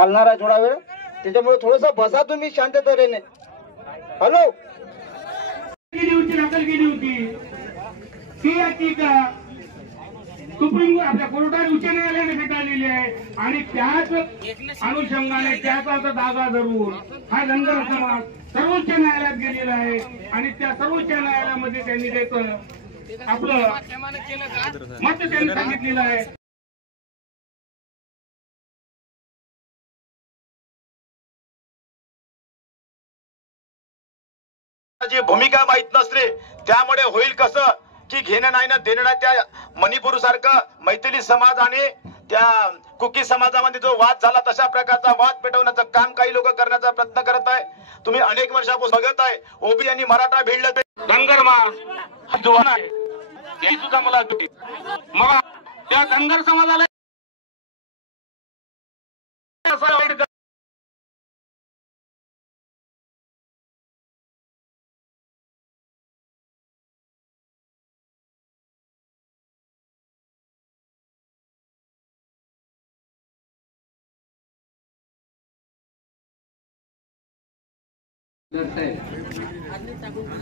चालणार आहे थोडा वेळ, त्याच्यामुळे थोडस बसा तुम्ही शांत तऱ्हेने. हॅलो, दाखल केली होती ती याचिका सुप्रीम आपल्या कोर्टात उच्च न्यायालयाने फेटाळलेली आहे आणि त्याच अनुषंगाने त्याचा दावा धरून हा धनगर समाज सर्वोच्च न्यायालयात गेलेला आहे आणि त्या सर्वोच्च न्यायालयामध्ये त्यांनी त्याचं आपलं मत त्यांनी सांगितलेलं आहे. जी भूमिका माहित नसते त्यामुळे होईल कसं की घेणं नाही ना देणं नाही. त्या मणिपूर सारखं मैथिली समाज आणि त्या कुकी समाजामध्ये जो वाद झाला तशा प्रकारचा वाद पेटवण्याचं काम काही लोक करण्याचा प्रयत्न करत आहे. तुम्ही अनेक वर्षापासून बघत आहे ओबी आणि मराठा भिडलं ते धनगर सुद्धा मला त्या धनगर समाजाला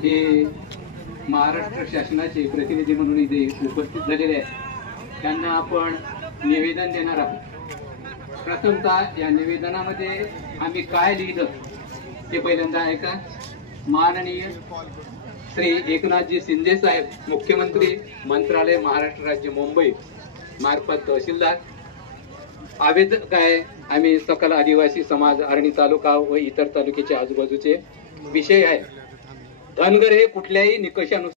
हे महाराष्ट्र शासनाचे प्रतिनिधी म्हणून इथे उपस्थित झालेले आहेत. त्यांना आपण निवेदन देणार आहोत. प्रथमतः या निवेदनामध्ये आम्ही काय लिहिलं ते पहिल्यांदा ऐका. माननीय श्री एकनाथजी शिंदे साहेब, मुख्यमंत्री, मंत्रालय, महाराष्ट्र राज्य, मुंबई मार्फत तहसीलदार. आवेदक आहे आम्ही सकल आदिवासी समाज, आर्णी तालुका व इतर तालुक्याचे आजूबाजूचे. विषय आहे धनगर हे कुठल्याही निकषानुसार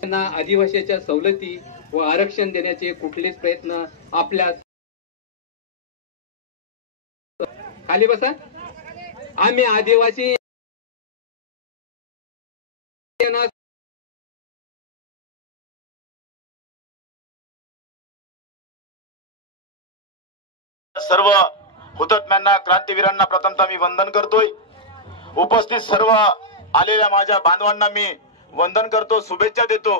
त्यांना आदिवासीच्या सवलती व आरक्षण देण्याचे कुठलेच प्रयत्न आपल्या खाली बसा. आम्ही आदिवासी सर्व हुतात्म्यांना, क्रांतीवीरांना प्रथमतः मी वंदन करतोय. उपस्थित सर्व आलेल्या माझ्या बांधवांना मी वंदन करतो, शुभेच्छा देतो.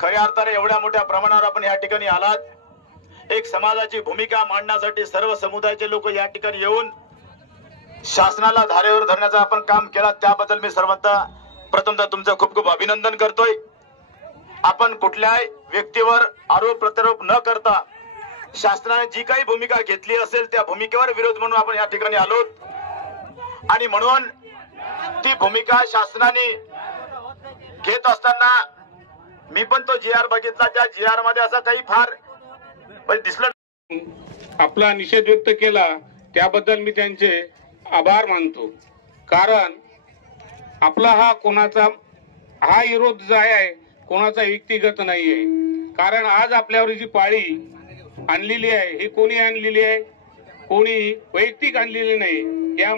खऱ्या अर्थाने एवढ्या मोठ्या प्रमाणावर आपण या ठिकाणी आलात. एक समाजाची भूमिका मांडण्यासाठी सर्व समुदायाचे लोक या ठिकाणी येऊन शासनाला धारेवर धरण्याचं आपण काम केलं, त्याबद्दल मी सर्वतः प्रथमतः तुमचं खूप खूप अभिनंदन करतोय. आपण कुठल्याही व्यक्तीवर आरोप प्रत्यारोप न करता शासनाने जी काही भूमिका घेतली असेल त्या भूमिकेवर विरोध म्हणून आपण या ठिकाणी आलो आणि म्हणून ती भूमिका शासनाने घेत असताना मी पण तो GR बघितला. त्या GR मध्ये असं काही फार दिसलं. आपला निषेध व्यक्त केला त्याबद्दल मी त्यांचे आभार मानतो. कारण आपला हा कोणाचा हा विरोध जो आहे कोणाचा व्यक्तिगत नाहीये. कारण आज आपल्यावर जी पाळी आणलेली आहे ही कोणी आणलेली आहे? कोणी वैयक्तिक आणलेली नाही. या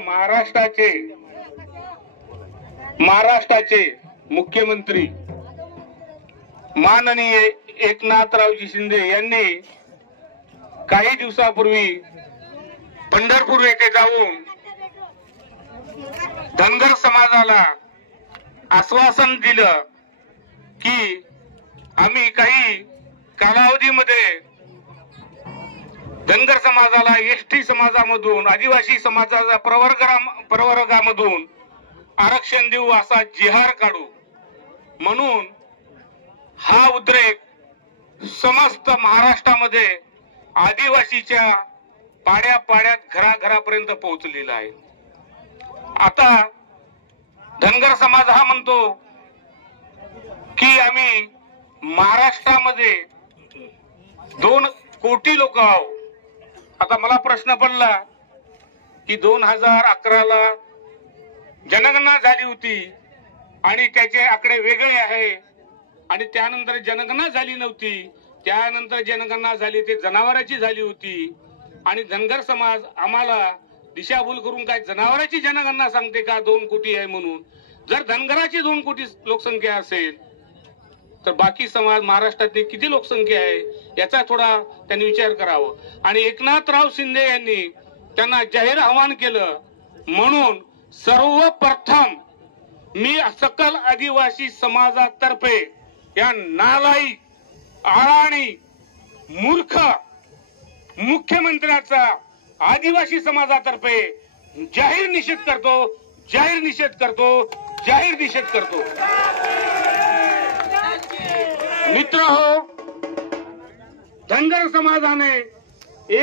महाराष्ट्राचे मुख्यमंत्री माननीय एकनाथरावजी शिंदे यांनी काही दिवसापूर्वी पंढरपूर येथे जाऊन धनगर समाजाला आश्वासन दिलं की आम्ही काही कालावधीमध्ये धनगर समाजाला ST समाजामधून, आदिवासी समाजाच्या प्रवर्गामधून आरक्षण देऊ असा जिहार काढू. म्हणून हा उद्रेक समस्त महाराष्ट्रामध्ये आदिवासीच्या पाड्यापाड्यात घराघरापर्यंत पोहोचलेला आहे. आता धनगर समाज हा म्हणतो की आम्ही महाराष्ट्रामध्ये 2 कोटी लोक आहोत. आता मला प्रश्न पडला की 2011ला जनगणना झाली होती आणि त्याचे आकडे वेगळे आहे आणि त्यानंतर जनगणना झाली नव्हती. त्यानंतर जनगणना झाली ते जनावरांची झाली होती आणि धनगर समाज आम्हाला दिशाभूल करून काय जनावरांची जनगणना सांगते का 2 कोटी आहे म्हणून? जर धनगराची 2 कोटी लोकसंख्या असेल तर बाकी समाज महाराष्ट्रातली किती लोकसंख्या आहे याचा थोडा त्यांनी विचार करावा. आणि एकनाथराव शिंदे यांनी त्यांना जाहीर आवाहन केलं. म्हणून सर्वप्रथम मी सकल आदिवासी समाजातर्फे या नालायक, आळाणी, मूर्ख मुख्यमंत्र्याचा आदिवासी समाजातर्फे जाहीर निषेध करतो, जाहीर निषेध करतो, जाहीर निषेध करतो. मित्र हो, धनगर समाजाने